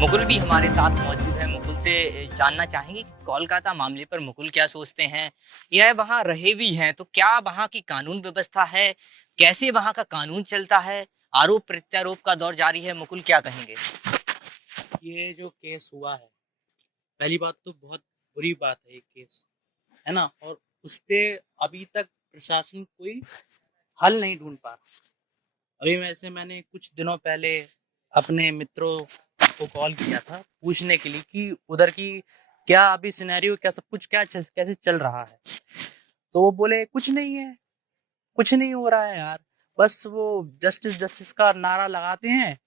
मुकुल भी हमारे साथ मौजूद है। मुकुल से जानना चाहेंगे कि कोलकाता मामले पर मुकुल क्या सोचते हैं, या वहाँ रहे भी हैं तो क्या वहाँ की कानून व्यवस्था है, कैसे वहाँ का कानून चलता है, आरोप प्रत्यारोप का दौर जारी है। मुकुल क्या कहेंगे? ये जो केस हुआ है, पहली बात तो बहुत बुरी बात है ये केस, है ना। और उस पे अभी तक प्रशासन कोई हल नहीं ढूंढ पा रहा। अभी वैसे मैंने कुछ दिनों पहले अपने मित्रों को कॉल किया था पूछने के लिए कि उधर की क्या अभी सिनेरियो, क्या सब कुछ कैसे चल रहा है। तो वो बोले कुछ नहीं है, कुछ नहीं हो रहा है यार। बस वो जस्टिस जस्टिस का नारा लगाते हैं।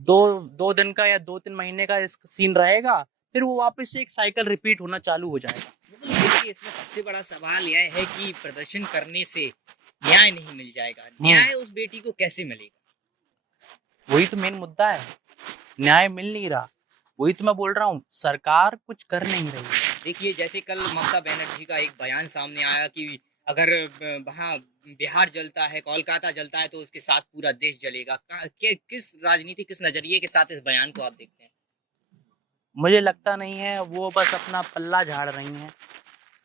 दो दो दिन का या 2-3 महीने का इस सीन रहेगा, फिर वो वापस से एक साइकिल रिपीट होना चालू हो जाएगा। मुकुल देखिए, इसमें सबसे बड़ा सवाल यह है कि प्रदर्शन करने से न्याय नहीं मिल जाएगा। न्याय उस बेटी को कैसे मिलेगा? वही तो मेन मुद्दा है, न्याय मिल नहीं रहा। वही तो मैं बोल रहा हूँ, सरकार कुछ कर नहीं रही है। देखिए, जैसे कल ममता बनर्जी का एक बयान सामने आया कि अगर वहाँ बिहार जलता है, कोलकाता जलता है तो उसके साथ पूरा देश जलेगा। किस राजनीति, किस नजरिए के साथ इस बयान को आप देखते हैं? मुझे लगता नहीं है, वो बस अपना पल्ला झाड़ रही हैं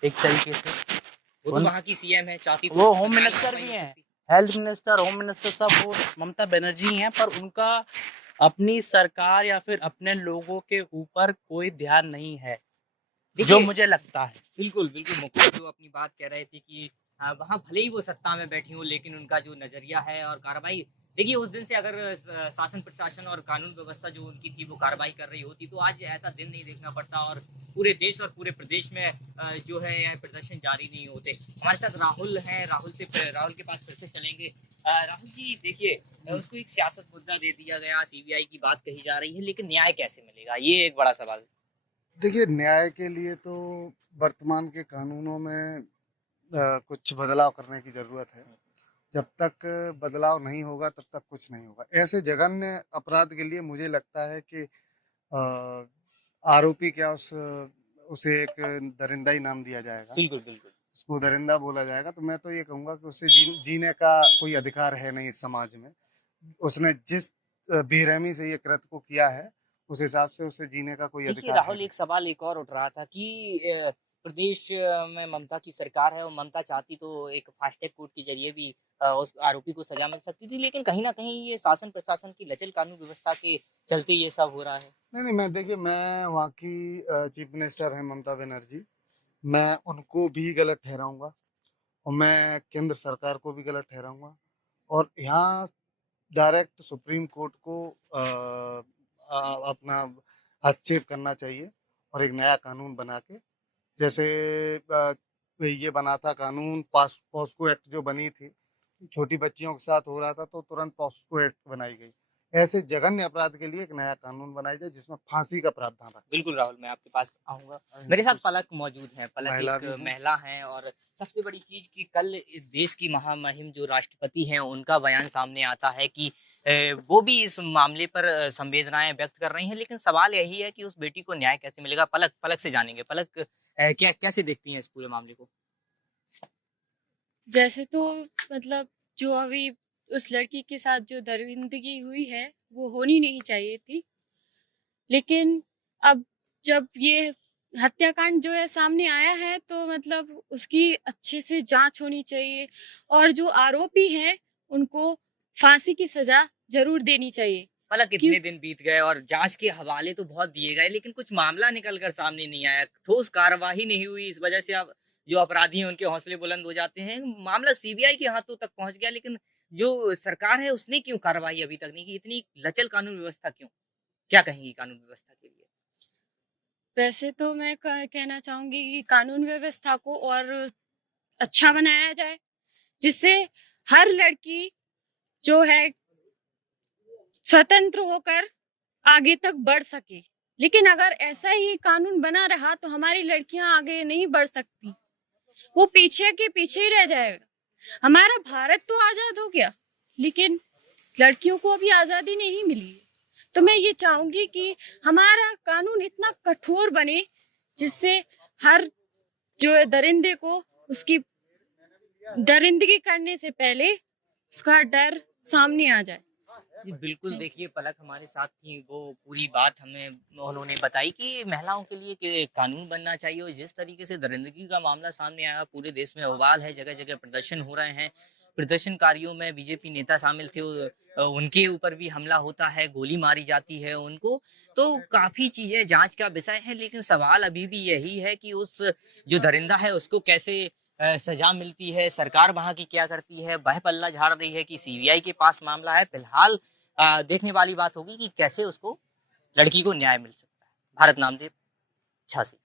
एक तरीके से। वो तो उन वहाँ की सीएम है, चाहती तो वो उसकी होम तत्काल मिनिस्टर कार्रवाई भी हो हैं, सकती। हेल्थ मिनिस्टर, होम मिनिस्टर, सब वो ममता बनर्जी हैं, पर उनका अपनी सरकार या फिर अपने लोगों के ऊपर कोई ध्यान नहीं है, जो देखिए, मुझे लगता है। बिल्कुल, बिल्कुल, मुकुल जो अपनी बात कह रहे थे कि वहाँ भले ही वो सत्ता में बैठी हों, लेकिन उनका जो नज़रिया है और कार्रवाई, देखिए उस दिन से अगर शासन प्रशासन और कानून व्यवस्था जो उनकी थी वो कार्रवाई कर रही होती, तो आज ऐसा दिन नहीं देखना पड़ता और पूरे देश और पूरे प्रदेश में जो है यह प्रदर्शन जारी नहीं होते। हमारे साथ राहुल हैं, राहुल के पास फिर से चलेंगे। राहुल जी देखिए, उसको एक सियासत मुद्दा दे दिया गया, सीबीआई की बात कही जा रही है, लेकिन न्याय कैसे मिलेगा? ये एक बड़ा सवाल है। देखिए, न्याय के लिए तो वर्तमान के कानूनों में कुछ बदलाव करने की ज़रूरत है। जब तक बदलाव नहीं होगा तब तक कुछ नहीं होगा। ऐसे जघन्य अपराध के लिए मुझे लगता है कि अ, आरोपी क्या उसे एक दरिंदा ही नाम दिया जाएगा। बिल्कुल, बिल्कुल। उसको दरिंदा बोला जाएगा, तो मैं तो ये कहूँगा कि उसे जीने का कोई अधिकार है नहीं इस समाज में। उसने जिस बेरहमी से ये कृत्य को किया है, उस हिसाब से उसे जीने का कोई देखिए अधिकार है राहुल, नहीं। एक सवाल एक और उठ रहा था कि प्रदेश में ममता की सरकार है और ममता चाहती तो एक फास्ट ट्रैक कोर्ट के जरिए भी उस आरोपी को सजा मिल सकती थी, लेकिन कहीं ना कहीं ये शासन प्रशासन की लचल कानून व्यवस्था के चलते ये सब हो रहा है। नहीं, नहीं, मैं देखिए, मैं वहाँ की चीफ मिनिस्टर हैं ममता बनर्जी, मैं उनको भी गलत ठहराऊँगा और मैं केंद्र सरकार को भी गलत ठहराऊँगा और यहाँ डायरेक्ट सुप्रीम कोर्ट को अपना हस्तक्षेप करना चाहिए और एक नया कानून बना के, जैसे ये बना था कानून पॉस्को एक्ट जो बनी थी, छोटी बच्चियों के साथ हो रहा था तो तुरंत पॉस्को एक्ट बनाई गई। ऐसे जघन्य अपराध के लिए एक नया कानून बनाया जाए जिसमें फांसी का प्रावधान रखा बिल्कुल राहुल, मैं आपके पास आऊँगा। जाए। मेरे इनसे साथ कुछ पलक मौजूद हैं। पलक महिला एक भी हैं। महिला हैं और सबसे बड़ी चीज़ कि कल इस देश की महामहिम जो राष्ट्रपति हैं, उनका बयान सामने आता है कि वो भी इस मामले पर संवेदनाएँ व्यक्त कर रही हैं, लेकिन सवाल यही है कि उस बेटी को न्याय कैसे मिलेगा? पलक पलक से जानेंगे। पलक, क्या कैसे देखती हैं इस पूरे मामले को? जैसे तो मतलब जो अभी उस लड़की के साथ जो दरिंदगी हुई है वो होनी नहीं चाहिए थी, लेकिन अब जब ये हत्याकांड जो है सामने आया है तो मतलब उसकी अच्छे से जांच होनी चाहिए और जो आरोपी हैं उनको फांसी की सजा जरूर देनी चाहिए। पलक, क्यों? इतने दिन बीत गए और जाँच के हवाले तो बहुत दिए गए, लेकिन कुछ मामला निकल कर सामने नहीं आया। ठोस कार्यवाही नहीं हुई, इस वजह से अब जो अपराधी हैं, उनके हौसले बुलंद हो जाते हैं। मामला सीबीआई के हाथों तक पहुँच गया, लेकिन जो सरकार है, उसने क्यों कार्रवाई अभी तक नहीं की? इतनी लचर कानून व्यवस्था क्यों? क्या कहेंगी कानून व्यवस्था के लिए? वैसे तो मैं कहना चाहूंगी कि कानून व्यवस्था को और अच्छा बनाया जाए, जिससे हर लड़की जो है स्वतंत्र होकर आगे तक बढ़ सके। लेकिन अगर ऐसा ही कानून बना रहा तो हमारी लड़कियां आगे नहीं बढ़ सकती, वो पीछे के पीछे ही रह जाएगा। हमारा भारत तो आजाद हो गया, लेकिन लड़कियों को अभी आजादी नहीं मिली है। तो मैं ये चाहूंगी कि हमारा कानून इतना कठोर बने जिससे हर जो है दरिंदे को उसकी दरिंदगी करने से पहले उसका डर सामने आ जाए। जी, बिल्कुल थैंक देखिए पलक हमारे साथ थी, वो पूरी बात हमें उन्होंने बताई कि महिलाओं के लिए कि कानून बनना चाहिए और जिस तरीके से दरिंदगी का मामला सामने आया, पूरे देश में बवाल है, जगह-जगह प्रदर्शन हो रहे हैं। प्रदर्शनकारियों में बीजेपी नेता शामिल थे, उनके ऊपर भी हमला होता है, गोली मारी जाती है उनको। तो काफ़ी चीज़ें जाँच का विषय है, लेकिन सवाल अभी भी यही है कि उस जो दरिंदा है उसको कैसे सज़ा मिलती है, सरकार वहाँ की क्या करती है, वह पल्ला झाड़ रही है कि सीबीआई के पास मामला है। फिलहाल देखने वाली बात होगी कि कैसे उसको लड़की को न्याय मिल सकता है। भारत नामदेव झांसी।